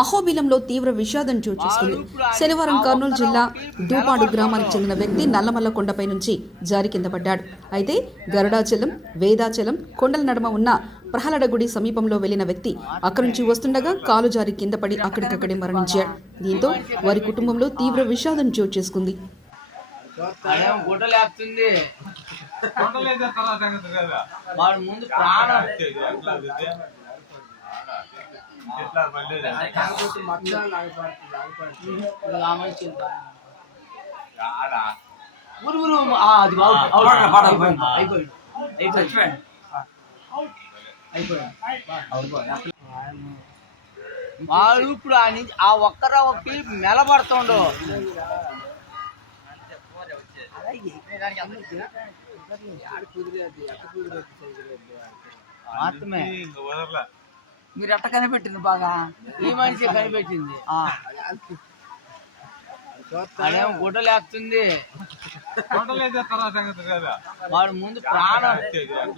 అహోబిలంలో తీవ్ర విషాదం చోటు చేసుకుంది. శనివారం కర్నూలు జిల్లా దూపాడు గ్రామానికి చెందిన వ్యక్తి నల్లమల్ల కొండపై నుంచి జారి కింద పడ్డాడు. అయితే గరుడాచలం, వేదాచలం కొండల నడుమ ఉన్న ప్రహ్లాడగుడి సమీపంలో వెళ్లిన వ్యక్తి అక్కడి నుంచి వస్తుండగా కాలు జారి కింద పడి అక్కడికక్కడే మరణించాడు. దీంతో వారి కుటుంబంలో తీవ్ర విషాదం చోటు చేసుకుంది. వాడు ఇప్పుడు ఆ ఒక్కరా ఒకటి మెలబడుతుండు మాత్రమే. మీరు ఎట్ట కనిపెట్టింది బాగా? ఈ మనిషి కనిపెట్టింది. అదేమో గుడ్డలేస్తుంది. వాడు ముందు ప్రాణం అయిపోయాడు.